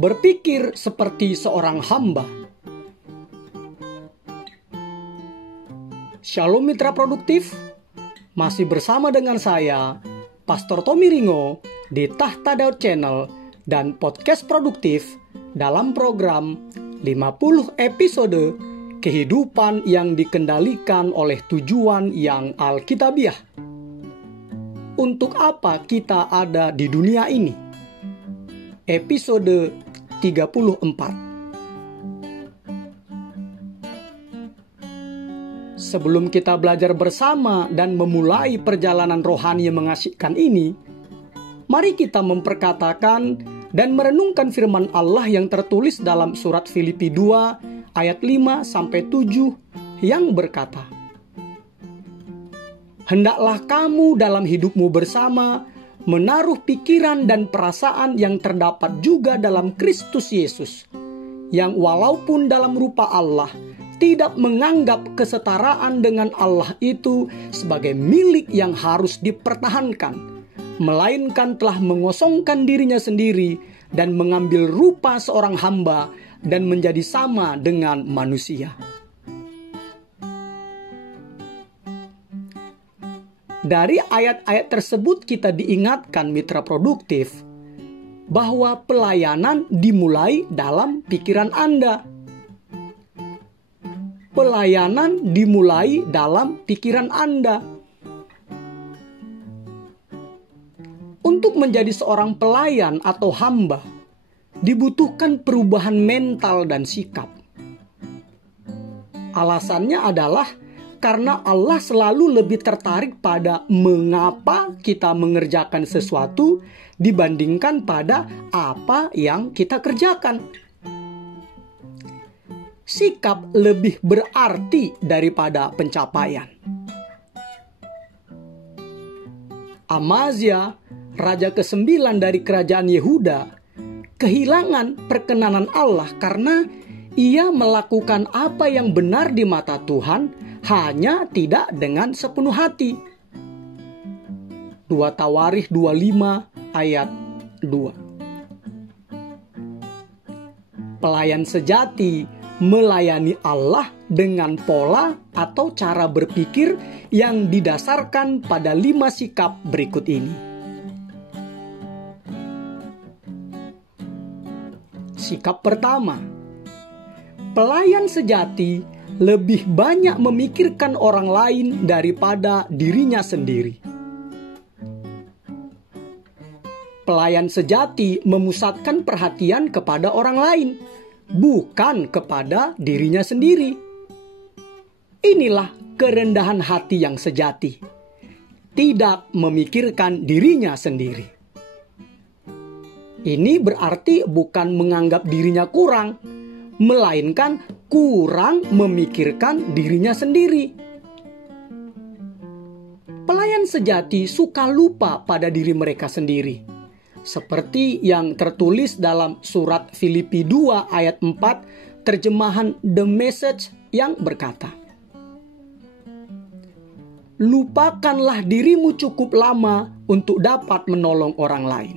Berpikir seperti seorang hamba. Shalom mitra produktif, masih bersama dengan saya, Pastor Tommy Ringo, di Tahta Daud Channel dan Podcast Produktif dalam program 50 episode kehidupan yang dikendalikan oleh tujuan yang alkitabiah. Untuk apa kita ada di dunia ini? Episode 34. Sebelum kita belajar bersama dan memulai perjalanan rohani yang mengasihkan ini, mari kita memperkatakan dan merenungkan firman Allah yang tertulis dalam surat Filipi 2 ayat 5-7 yang berkata, "Hendaklah kamu dalam hidupmu bersama menaruh pikiran dan perasaan yang terdapat juga dalam Kristus Yesus, yang walaupun dalam rupa Allah, tidak menganggap kesetaraan dengan Allah itu sebagai milik yang harus dipertahankan, melainkan telah mengosongkan dirinya sendiri dan mengambil rupa seorang hamba dan menjadi sama dengan manusia." Dari ayat-ayat tersebut kita diingatkan mitra produktif bahwa pelayanan dimulai dalam pikiran Anda. Pelayanan dimulai dalam pikiran Anda. Untuk menjadi seorang pelayan atau hamba, dibutuhkan perubahan mental dan sikap. Alasannya adalah karena Allah selalu lebih tertarik pada mengapa kita mengerjakan sesuatu dibandingkan pada apa yang kita kerjakan. Sikap lebih berarti daripada pencapaian. Amazia, raja ke-9 dari kerajaan Yehuda, kehilangan perkenanan Allah karena ia melakukan apa yang benar di mata Tuhan, hanya tidak dengan sepenuh hati. 2 Tawarikh 25 ayat 2. Pelayan sejati melayani Allah dengan pola atau cara berpikir yang didasarkan pada 5 sikap berikut ini. Sikap pertama, pelayan sejati lebih banyak memikirkan orang lain daripada dirinya sendiri. Pelayan sejati memusatkan perhatian kepada orang lain, bukan kepada dirinya sendiri. Inilah kerendahan hati yang sejati, tidak memikirkan dirinya sendiri. Ini berarti bukan menganggap dirinya kurang, melainkan kurang memikirkan dirinya sendiri. Pelayan sejati suka lupa pada diri mereka sendiri, seperti yang tertulis dalam surat Filipi 2 ayat 4 terjemahan The Message yang berkata, "Lupakanlah dirimu cukup lama untuk dapat menolong orang lain."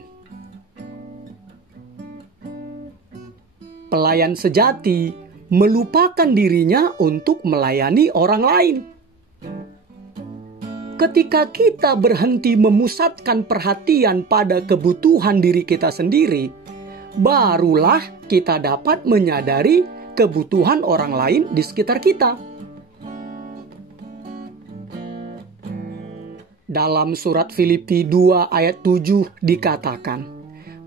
Pelayan sejati melupakan dirinya untuk melayani orang lain. Ketika kita berhenti memusatkan perhatian pada kebutuhan diri kita sendiri, barulah kita dapat menyadari kebutuhan orang lain di sekitar kita. Dalam surat Filipi 2 ayat 7 dikatakan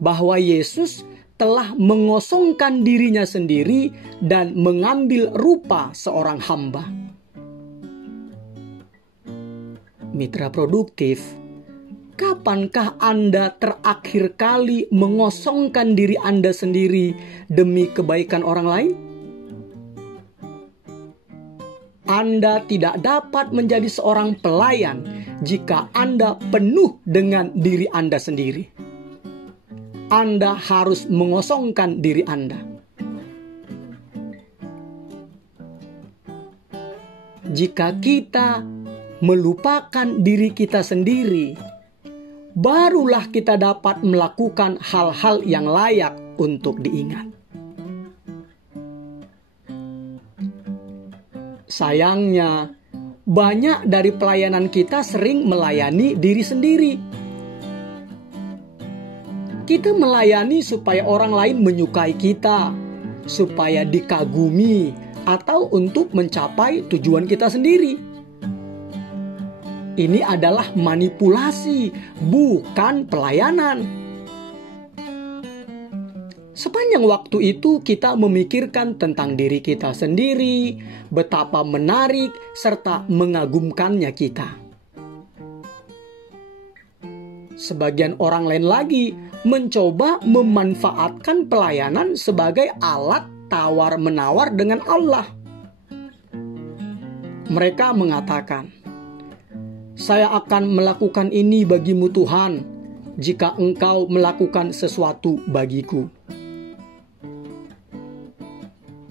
bahwa Yesus telah mengosongkan dirinya sendiri dan mengambil rupa seorang hamba. Mitra produktif, kapankah Anda terakhir kali mengosongkan diri Anda sendiri demi kebaikan orang lain? Anda tidak dapat menjadi seorang pelayan jika Anda penuh dengan diri Anda sendiri. Anda harus mengosongkan diri Anda. Jika kita melupakan diri kita sendiri, barulah kita dapat melakukan hal-hal yang layak untuk diingat. Sayangnya, banyak dari pelayanan kita sering melayani diri sendiri. Kita melayani supaya orang lain menyukai kita, supaya dikagumi, atau untuk mencapai tujuan kita sendiri. Ini adalah manipulasi, bukan pelayanan. Sepanjang waktu itu kita memikirkan tentang diri kita sendiri, betapa menarik serta mengagumkannya kita. Sebagian orang lain lagi mencoba memanfaatkan pelayanan sebagai alat tawar-menawar dengan Allah. Mereka mengatakan, "Saya akan melakukan ini bagimu Tuhan, jika engkau melakukan sesuatu bagiku."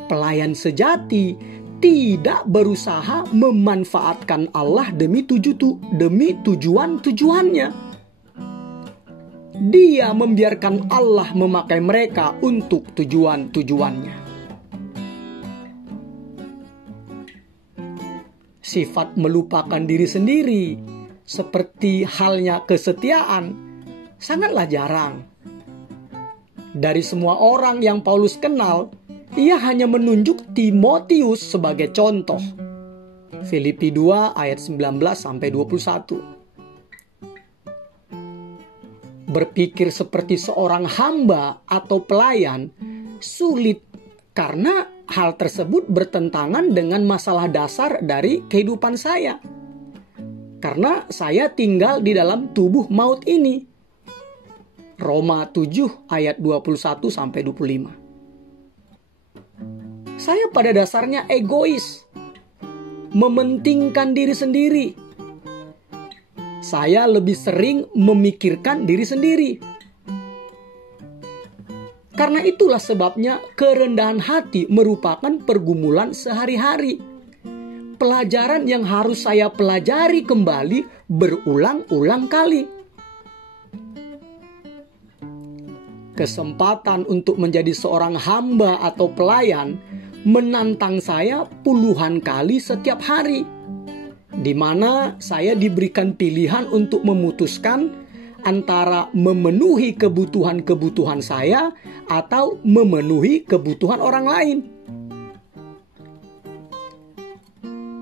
Pelayan sejati tidak berusaha memanfaatkan Allah demi tujuan-tujuannya. Dia membiarkan Allah memakai mereka untuk tujuan-tujuannya. Sifat melupakan diri sendiri, seperti halnya kesetiaan, sangatlah jarang. Dari semua orang yang Paulus kenal, ia hanya menunjuk Timotius sebagai contoh. Filipi 2 ayat 19-21. Berpikir seperti seorang hamba atau pelayan sulit karena hal tersebut bertentangan dengan masalah dasar dari kehidupan saya. Karena saya tinggal di dalam tubuh maut ini. Roma 7 ayat 21-25. Saya pada dasarnya egois, mementingkan diri sendiri. Saya lebih sering memikirkan diri sendiri. Karena itulah sebabnya kerendahan hati merupakan pergumulan sehari-hari. Pelajaran yang harus saya pelajari kembali berulang-ulang kali. Kesempatan untuk menjadi seorang hamba atau pelayan menantang saya puluhan kali setiap hari, di mana saya diberikan pilihan untuk memutuskan antara memenuhi kebutuhan-kebutuhan saya atau memenuhi kebutuhan orang lain.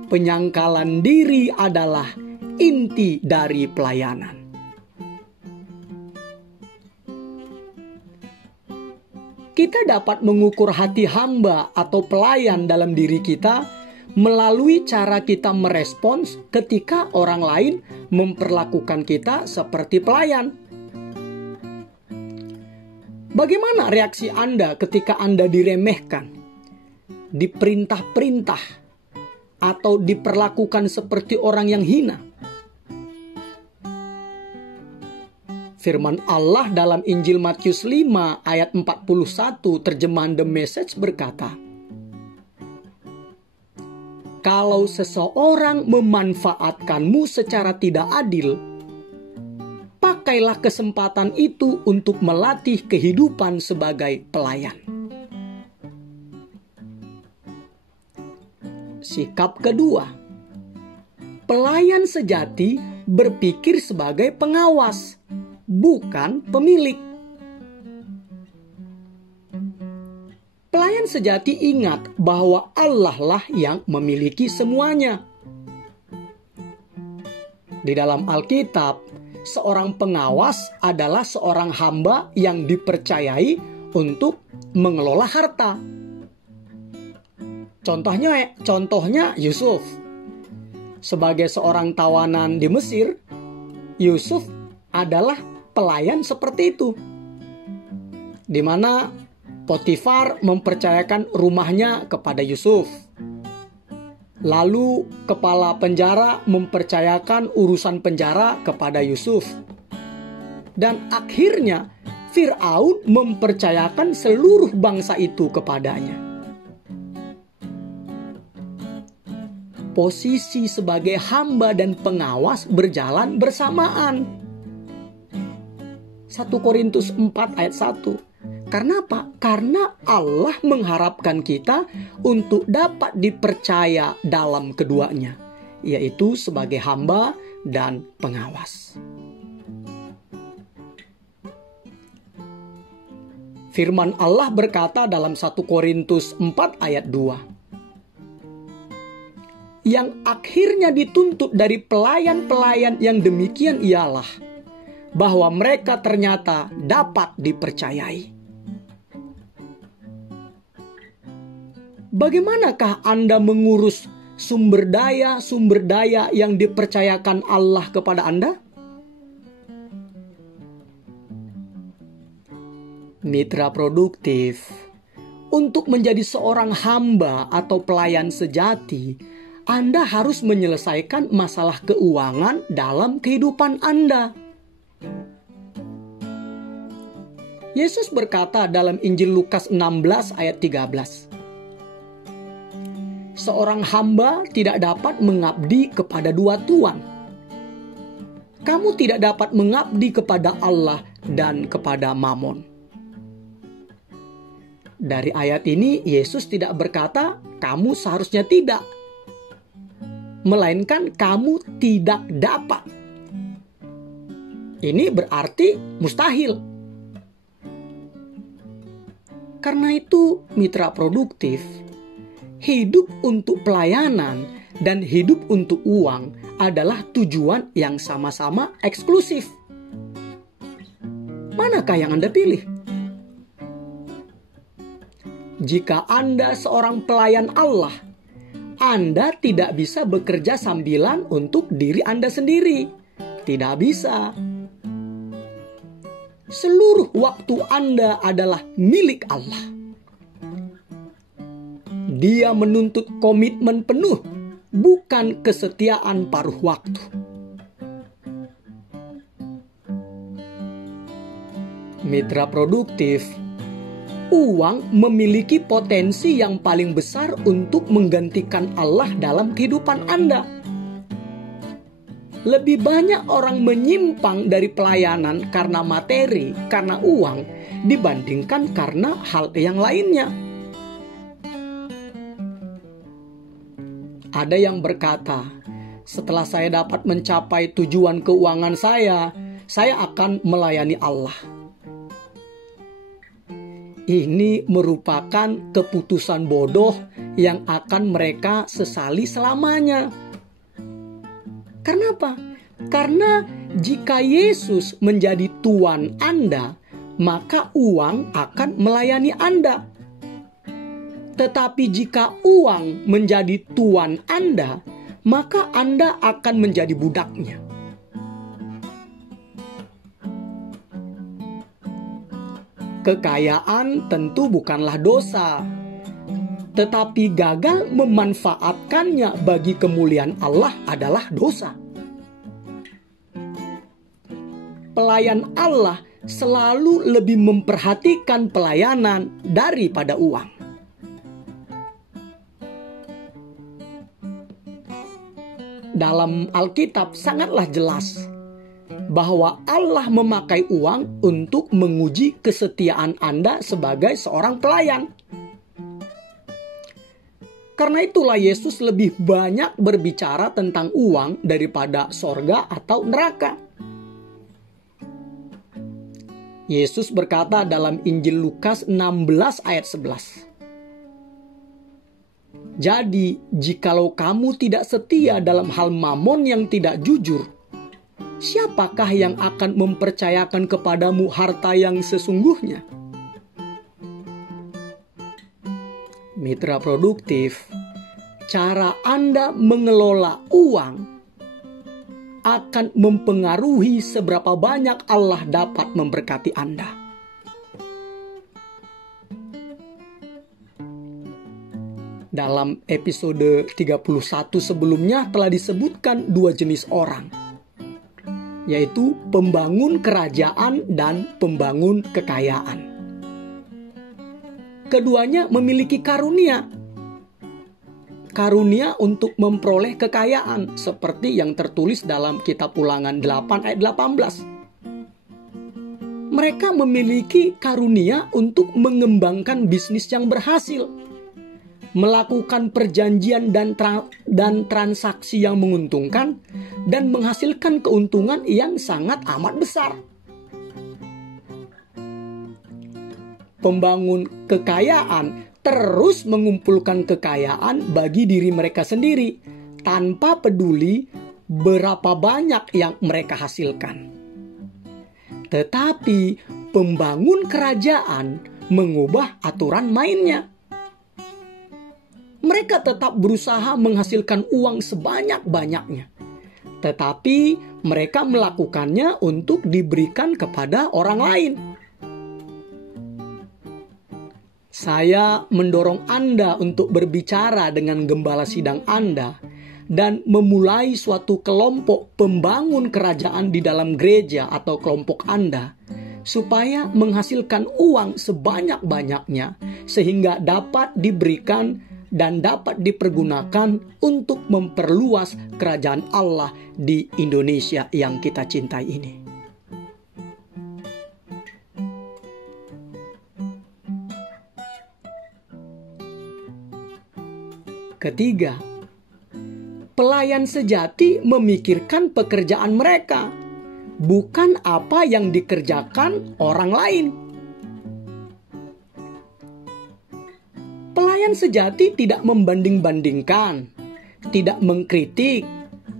Penyangkalan diri adalah inti dari pelayanan. Kita dapat mengukur hati hamba atau pelayan dalam diri kita melalui cara kita merespons ketika orang lain memperlakukan kita seperti pelayan. Bagaimana reaksi Anda ketika Anda diremehkan, diperintah-perintah, atau diperlakukan seperti orang yang hina? Firman Allah dalam Injil Matius 5 ayat 41 terjemahan The Message berkata, "Kalau seseorang memanfaatkanmu secara tidak adil, pakailah kesempatan itu untuk melatih kehidupan sebagai pelayan." Sikap kedua, pelayan sejati berpikir sebagai pengawas, bukan pemilik. Pelayan sejati ingat bahwa Allah lah yang memiliki semuanya. Di dalam Alkitab, seorang pengawas adalah seorang hamba yang dipercayai untuk mengelola harta. Contohnya Yusuf. Sebagai seorang tawanan di Mesir, Yusuf adalah pelayan seperti itu, di mana Potifar mempercayakan rumahnya kepada Yusuf. Lalu kepala penjara mempercayakan urusan penjara kepada Yusuf. Dan akhirnya Fir'aun mempercayakan seluruh bangsa itu kepadanya. Posisi sebagai hamba dan pengawas berjalan bersamaan. 1 Korintus 4 ayat 1. Karena apa? Karena Allah mengharapkan kita untuk dapat dipercaya dalam keduanya, yaitu sebagai hamba dan pengawas. Firman Allah berkata dalam 1 Korintus 4 ayat 2. Yang akhirnya dituntut dari pelayan-pelayan yang demikian ialah bahwa mereka ternyata dapat dipercayai. Bagaimanakah Anda mengurus sumber daya yang dipercayakan Allah kepada Anda? Mitra produktif, untuk menjadi seorang hamba atau pelayan sejati, Anda harus menyelesaikan masalah keuangan dalam kehidupan Anda. Yesus berkata dalam Injil Lukas 16 ayat 13, seorang hamba tidak dapat mengabdi kepada dua tuan. Kamu tidak dapat mengabdi kepada Allah dan kepada Mamon. Dari ayat ini, Yesus tidak berkata, kamu seharusnya tidak. Melainkan kamu tidak dapat. Ini berarti mustahil. Karena itu, mitra produktif, hidup untuk pelayanan dan hidup untuk uang adalah tujuan yang sama-sama eksklusif. Manakah yang Anda pilih? Jika Anda seorang pelayan Allah, Anda tidak bisa bekerja sambilan untuk diri Anda sendiri. Tidak bisa. Seluruh waktu Anda adalah milik Allah. Dia menuntut komitmen penuh, bukan kesetiaan paruh waktu. Mitra produktif, uang memiliki potensi yang paling besar untuk menggantikan Allah dalam kehidupan Anda. Lebih banyak orang menyimpang dari pelayanan karena materi, karena uang, dibandingkan karena hal yang lainnya. Ada yang berkata, setelah saya dapat mencapai tujuan keuangan saya akan melayani Allah. Ini merupakan keputusan bodoh yang akan mereka sesali selamanya. Karena apa? Karena jika Yesus menjadi Tuan Anda, maka uang akan melayani Anda. Tetapi jika uang menjadi Tuan Anda, maka Anda akan menjadi budaknya. Kekayaan tentu bukanlah dosa, tetapi gagal memanfaatkannya bagi kemuliaan Allah adalah dosa. Pelayan Allah selalu lebih memperhatikan pelayanan daripada uang. Dalam Alkitab sangatlah jelas bahwa Allah memakai uang untuk menguji kesetiaan Anda sebagai seorang pelayan. Karena itulah Yesus lebih banyak berbicara tentang uang daripada sorga atau neraka. Yesus berkata dalam Injil Lukas 16 ayat 11. Jadi, jikalau kamu tidak setia dalam hal mamon yang tidak jujur, siapakah yang akan mempercayakan kepadamu harta yang sesungguhnya? Mitra produktif, cara Anda mengelola uang akan mempengaruhi seberapa banyak Allah dapat memberkati Anda. Dalam episode 31 sebelumnya telah disebutkan dua jenis orang, yaitu pembangun kerajaan dan pembangun kekayaan. Keduanya memiliki karunia. Karunia untuk memperoleh kekayaan, seperti yang tertulis dalam kitab Ulangan 8 ayat 18. Mereka memiliki karunia untuk mengembangkan bisnis yang berhasil, melakukan perjanjian dan transaksi yang menguntungkan, dan menghasilkan keuntungan yang sangat amat besar. Pembangun kekayaan terus mengumpulkan kekayaan bagi diri mereka sendiri, tanpa peduli berapa banyak yang mereka hasilkan. Tetapi pembangun kerajaan mengubah aturan mainnya. Mereka tetap berusaha menghasilkan uang sebanyak-banyaknya, tetapi mereka melakukannya untuk diberikan kepada orang lain. Saya mendorong Anda untuk berbicara dengan gembala sidang Anda dan memulai suatu kelompok pembangun kerajaan di dalam gereja atau kelompok Anda, supaya menghasilkan uang sebanyak-banyaknya sehingga dapat diberikan dan dapat dipergunakan untuk memperluas kerajaan Allah di Indonesia yang kita cintai ini. Ketiga, pelayan sejati memikirkan pekerjaan mereka, bukan apa yang dikerjakan orang lain. Pelayan sejati tidak membanding-bandingkan, tidak mengkritik,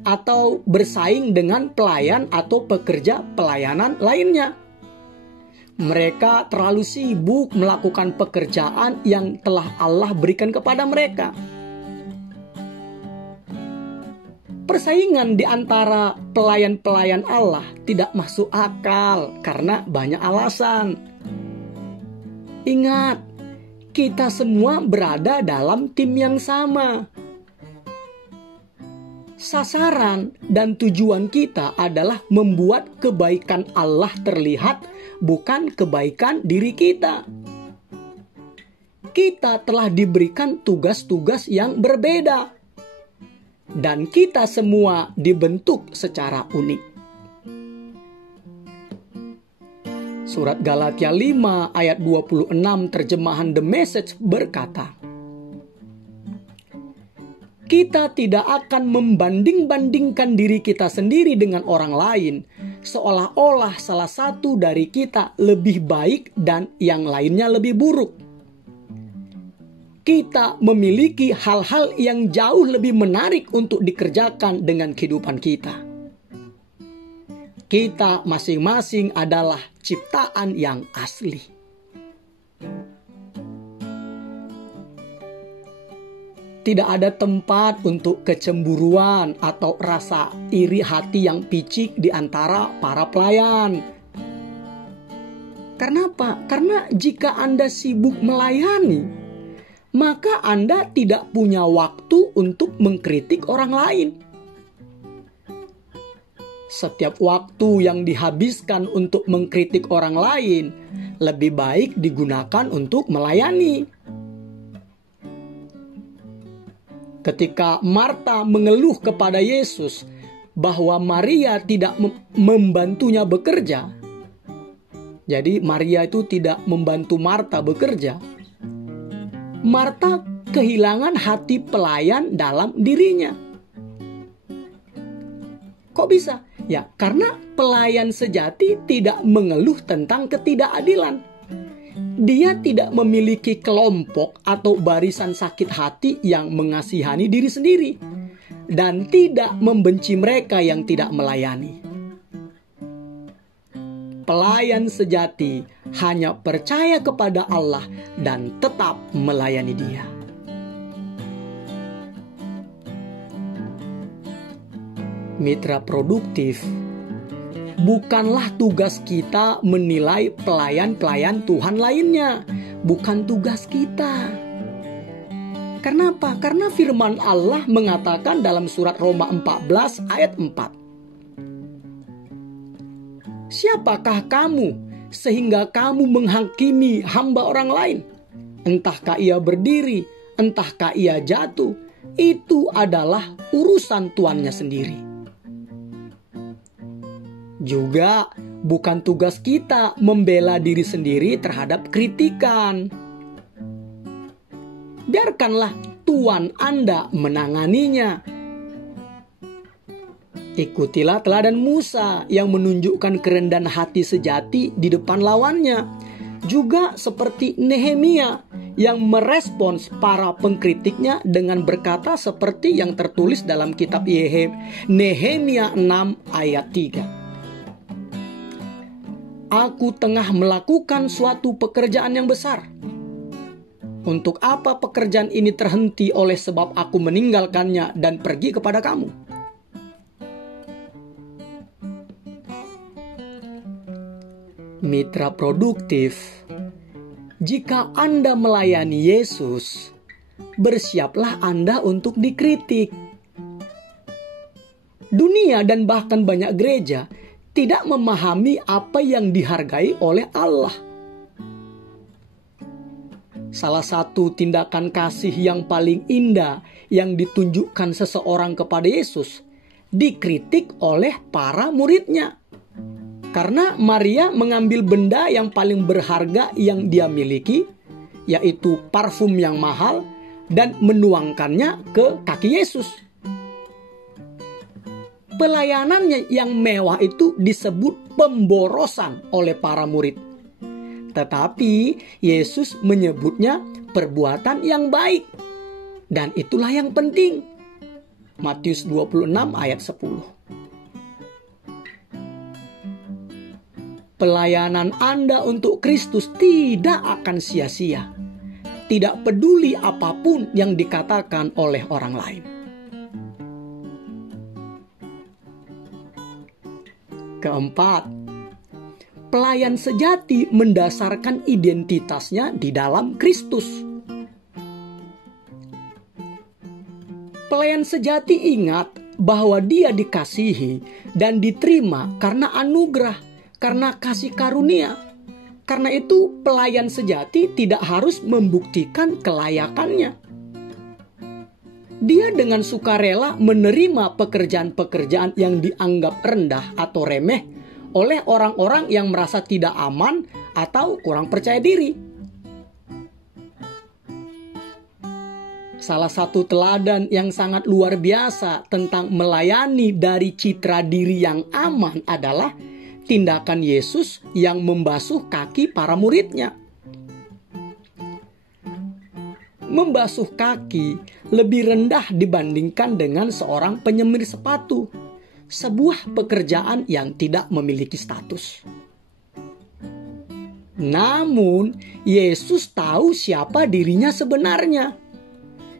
atau bersaing dengan pelayan atau pekerja pelayanan lainnya. Mereka terlalu sibuk melakukan pekerjaan yang telah Allah berikan kepada mereka. Persaingan di antara pelayan-pelayan Allah tidak masuk akal karena banyak alasan. Ingat, kita semua berada dalam tim yang sama. Sasaran dan tujuan kita adalah membuat kebaikan Allah terlihat, bukan kebaikan diri kita. Kita telah diberikan tugas-tugas yang berbeda, dan kita semua dibentuk secara unik. Surat Galatia 5 ayat 26 terjemahan The Message berkata, kita tidak akan membanding-bandingkan diri kita sendiri dengan orang lain, seolah-olah salah satu dari kita lebih baik dan yang lainnya lebih buruk. Kita memiliki hal-hal yang jauh lebih menarik untuk dikerjakan dengan kehidupan kita. Kita masing-masing adalah ciptaan yang asli. Tidak ada tempat untuk kecemburuan atau rasa iri hati yang picik di antara para pelayan. Karena apa? Karena jika Anda sibuk melayani, maka Anda tidak punya waktu untuk mengkritik orang lain. Setiap waktu yang dihabiskan untuk mengkritik orang lain lebih baik digunakan untuk melayani. Ketika Marta mengeluh kepada Yesus bahwa Maria tidak membantunya bekerja, jadi Maria itu tidak membantu Marta bekerja, Marta kehilangan hati pelayan dalam dirinya. Kok bisa? Ya, karena pelayan sejati tidak mengeluh tentang ketidakadilan. Dia tidak memiliki kelompok atau barisan sakit hati yang mengasihani diri sendiri, dan tidak membenci mereka yang tidak melayani. Pelayan sejati hanya percaya kepada Allah dan tetap melayani Dia. Mitra produktif, bukanlah tugas kita menilai pelayan-pelayan Tuhan lainnya, bukan tugas kita. Kenapa? Karena firman Allah mengatakan dalam surat Roma 14 ayat 4. Siapakah kamu sehingga kamu menghakimi hamba orang lain? Entahkah ia berdiri, entahkah ia jatuh, itu adalah urusan tuannya sendiri. Juga Bukan tugas kita membela diri sendiri terhadap kritikan. Biarkanlah Tuhan Anda menanganinya. Ikutilah teladan Musa yang menunjukkan kerendahan hati sejati di depan lawannya. Juga seperti Nehemia yang merespons para pengkritiknya dengan berkata seperti yang tertulis dalam kitab Nehemia 6 ayat 3. Aku tengah melakukan suatu pekerjaan yang besar. Untuk apa pekerjaan ini terhenti oleh sebab aku meninggalkannya dan pergi kepada kamu? Mitra produktif, jika Anda melayani Yesus, bersiaplah Anda untuk dikritik. Dunia dan bahkan banyak gereja tidak memahami apa yang dihargai oleh Allah. Salah satu tindakan kasih yang paling indah yang ditunjukkan seseorang kepada Yesus dikritik oleh para muridnya. Karena Maria mengambil benda yang paling berharga yang dia miliki, yaitu parfum yang mahal, dan menuangkannya ke kaki Yesus. Pelayanannya yang mewah itu disebut pemborosan oleh para murid. Tetapi Yesus menyebutnya perbuatan yang baik. Dan itulah yang penting. Matius 26 ayat 10. Pelayanan Anda untuk Kristus tidak akan sia-sia. Tidak peduli apapun yang dikatakan oleh orang lain. Keempat, pelayan sejati mendasarkan identitasnya di dalam Kristus. Pelayan sejati ingat bahwa dia dikasihi dan diterima karena anugerah, karena kasih karunia. Karena itu pelayan sejati tidak harus membuktikan kelayakannya. Dia dengan sukarela menerima pekerjaan-pekerjaan yang dianggap rendah atau remeh oleh orang-orang yang merasa tidak aman atau kurang percaya diri. Salah satu teladan yang sangat luar biasa tentang melayani dari citra diri yang aman adalah tindakan Yesus yang membasuh kaki para muridnya. Membasuh kaki lebih rendah dibandingkan dengan seorang penyemir sepatu, sebuah pekerjaan yang tidak memiliki status. Namun, Yesus tahu siapa dirinya sebenarnya.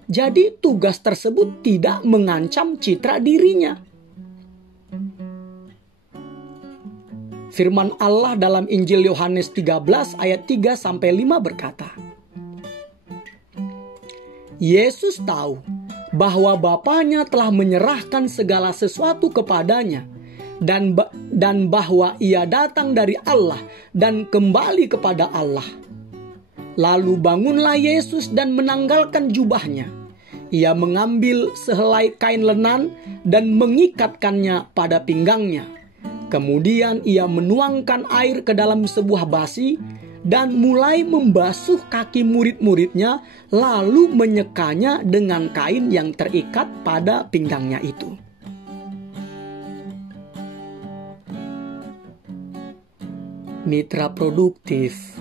Jadi, tugas tersebut tidak mengancam citra dirinya. Firman Allah dalam Injil Yohanes 13 ayat 3-5 berkata, Yesus tahu bahwa Bapanya telah menyerahkan segala sesuatu kepadanya dan bahwa ia datang dari Allah dan kembali kepada Allah. Lalu bangunlah Yesus dan menanggalkan jubahnya. Ia mengambil sehelai kain lenan dan mengikatkannya pada pinggangnya. Kemudian ia menuangkan air ke dalam sebuah basi dan mulai membasuh kaki murid-muridnya, lalu menyekanya dengan kain yang terikat pada pinggangnya itu. Mitra produktif,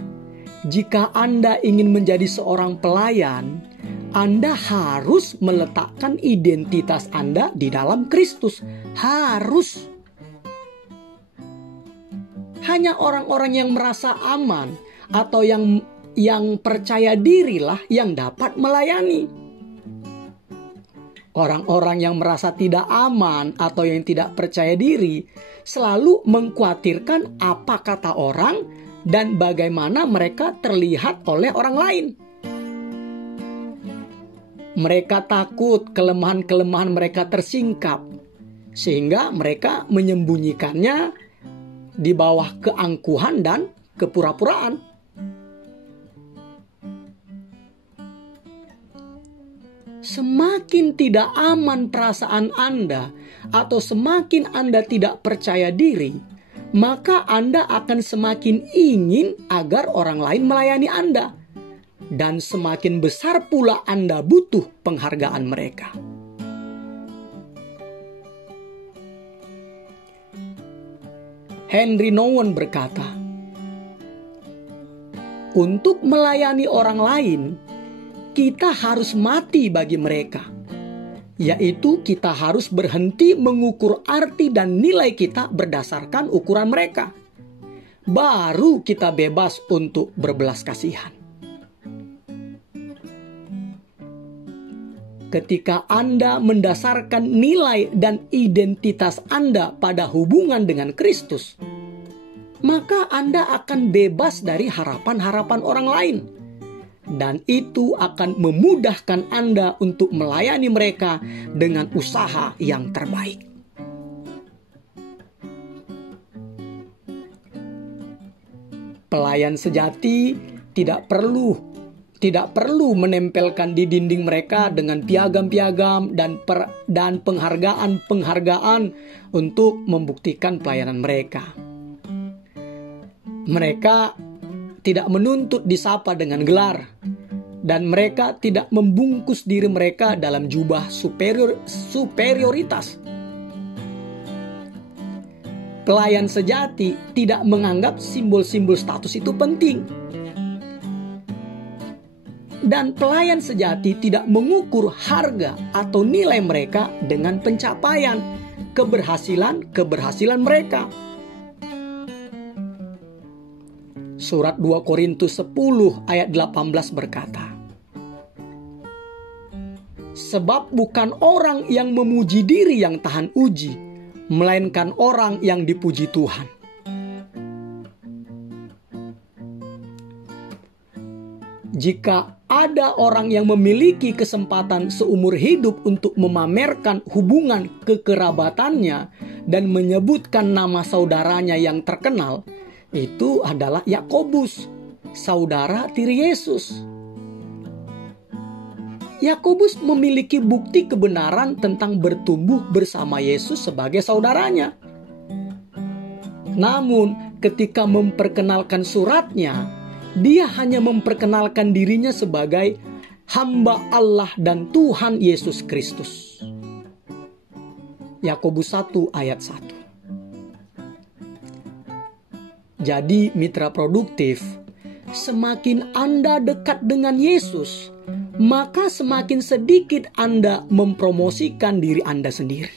jika Anda ingin menjadi seorang pelayan, Anda harus meletakkan identitas Anda di dalam Kristus. Harus. Hanya orang-orang yang merasa aman atau yang percaya dirilah yang dapat melayani. Orang-orang yang merasa tidak aman atau yang tidak percaya diri selalu mengkhawatirkan apa kata orang dan bagaimana mereka terlihat oleh orang lain. Mereka takut kelemahan-kelemahan mereka tersingkap, sehingga mereka menyembunyikannya di bawah keangkuhan dan kepura-puraan. Semakin tidak aman perasaan Anda atau semakin Anda tidak percaya diri, maka Anda akan semakin ingin agar orang lain melayani Anda. Dan semakin besar pula Anda butuh penghargaan mereka. Henry Nouwen berkata, untuk melayani orang lain, kita harus mati bagi mereka. Yaitu kita harus berhenti mengukur arti dan nilai kita berdasarkan ukuran mereka. Baru kita bebas untuk berbelas kasihan. Ketika Anda mendasarkan nilai dan identitas Anda pada hubungan dengan Kristus, maka Anda akan bebas dari harapan-harapan orang lain. Dan itu akan memudahkan Anda untuk melayani mereka dengan usaha yang terbaik. Pelayan sejati tidak perlu menempelkan di dinding mereka dengan piagam-piagam dan penghargaan untuk membuktikan pelayanan mereka. Mereka tidak menuntut disapa dengan gelar, dan mereka tidak membungkus diri mereka dalam jubah superioritas. Pelayan sejati tidak menganggap simbol-simbol status itu penting. Dan pelayan sejati tidak mengukur harga atau nilai mereka dengan pencapaian keberhasilan mereka. Surat 2 Korintus 10 ayat 18 berkata, sebab bukan orang yang memuji diri yang tahan uji, melainkan orang yang dipuji Tuhan. Jika ada orang yang memiliki kesempatan seumur hidup untuk memamerkan hubungan kekerabatannya dan menyebutkan nama saudaranya yang terkenal, itu adalah Yakobus, saudara tiri Yesus. Yakobus memiliki bukti kebenaran tentang bertumbuh bersama Yesus sebagai saudaranya. Namun, ketika memperkenalkan suratnya, dia hanya memperkenalkan dirinya sebagai hamba Allah dan Tuhan Yesus Kristus. Yakobus 1 ayat 1. Jadi mitra produktif, semakin Anda dekat dengan Yesus, maka semakin sedikit Anda mempromosikan diri Anda sendiri.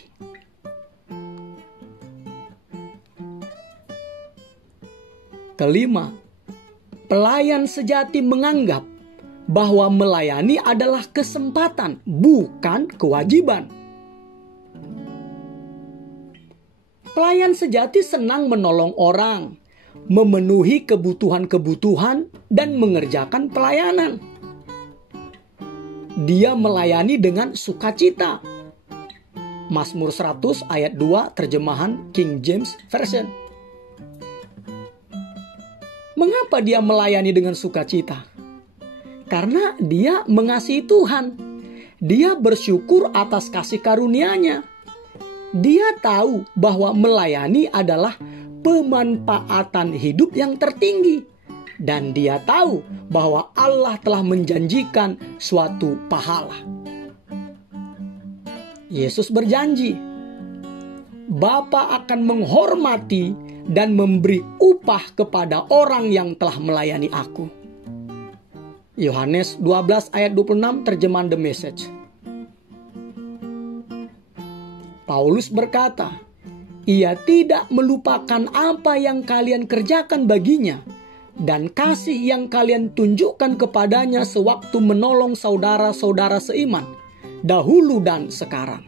Kelima, pelayan sejati menganggap bahwa melayani adalah kesempatan, bukan kewajiban. Pelayan sejati senang menolong orang, memenuhi kebutuhan-kebutuhan, dan mengerjakan pelayanan. Dia melayani dengan sukacita. Mazmur 100 ayat 2 terjemahan King James Version. Mengapa dia melayani dengan sukacita? Karena dia mengasihi Tuhan. Dia bersyukur atas kasih karunia-Nya. Dia tahu bahwa melayani adalah pemanfaatan hidup yang tertinggi. Dan dia tahu bahwa Allah telah menjanjikan suatu pahala. Yesus berjanji, Bapa akan menghormati dan memberi upah kepada orang yang telah melayani aku. Yohanes 12 ayat 26 terjemahan The Message. Paulus berkata, ia tidak melupakan apa yang kalian kerjakan baginya dan kasih yang kalian tunjukkan kepadanya sewaktu menolong saudara-saudara seiman, dahulu dan sekarang.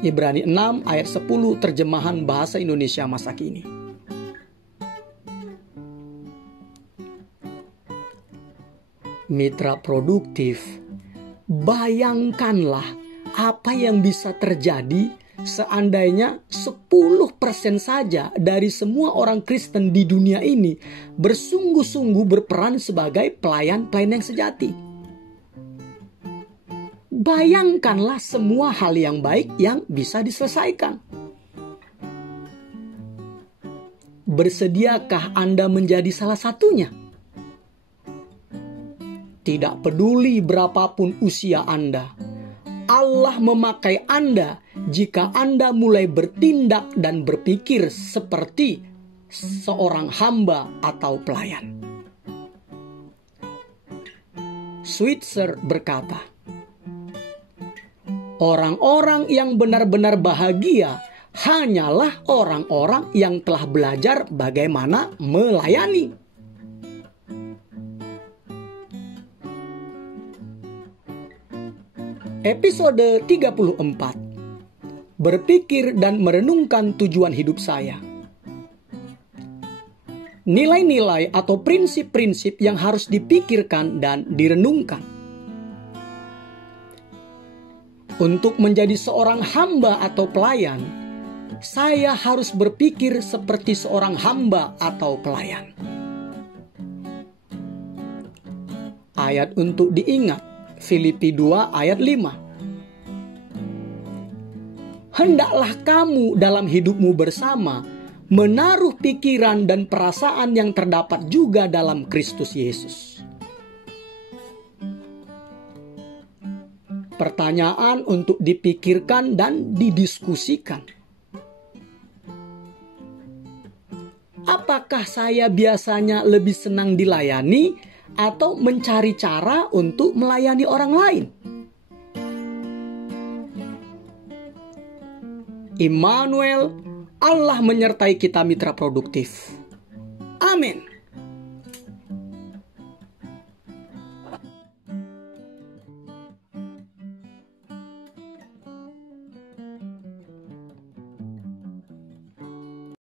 Ibrani 6 ayat 10 terjemahan bahasa Indonesia masa kini. Mitra produktif, bayangkanlah apa yang bisa terjadi seandainya 10% saja dari semua orang Kristen di dunia ini bersungguh-sungguh berperan sebagai pelayan-pelayan yang sejati. Bayangkanlah semua hal yang baik yang bisa diselesaikan. Bersediakah Anda menjadi salah satunya? Tidak peduli berapapun usia Anda, Allah memakai Anda jika Anda mulai bertindak dan berpikir seperti seorang hamba atau pelayan. Switzer berkata, orang-orang yang benar-benar bahagia hanyalah orang-orang yang telah belajar bagaimana melayani. Episode 34. Berpikir dan merenungkan tujuan hidup saya. Nilai-nilai atau prinsip-prinsip yang harus dipikirkan dan direnungkan. Untuk menjadi seorang hamba atau pelayan, saya harus berpikir seperti seorang hamba atau pelayan. Ayat untuk diingat, Filipi 2 ayat 5. Hendaklah kamu dalam hidupmu bersama menaruh pikiran dan perasaan yang terdapat juga dalam Kristus Yesus. Pertanyaan untuk dipikirkan dan didiskusikan. Apakah saya biasanya lebih senang dilayani atau mencari cara untuk melayani orang lain? Immanuel, Allah menyertai kita mitra produktif. Amin.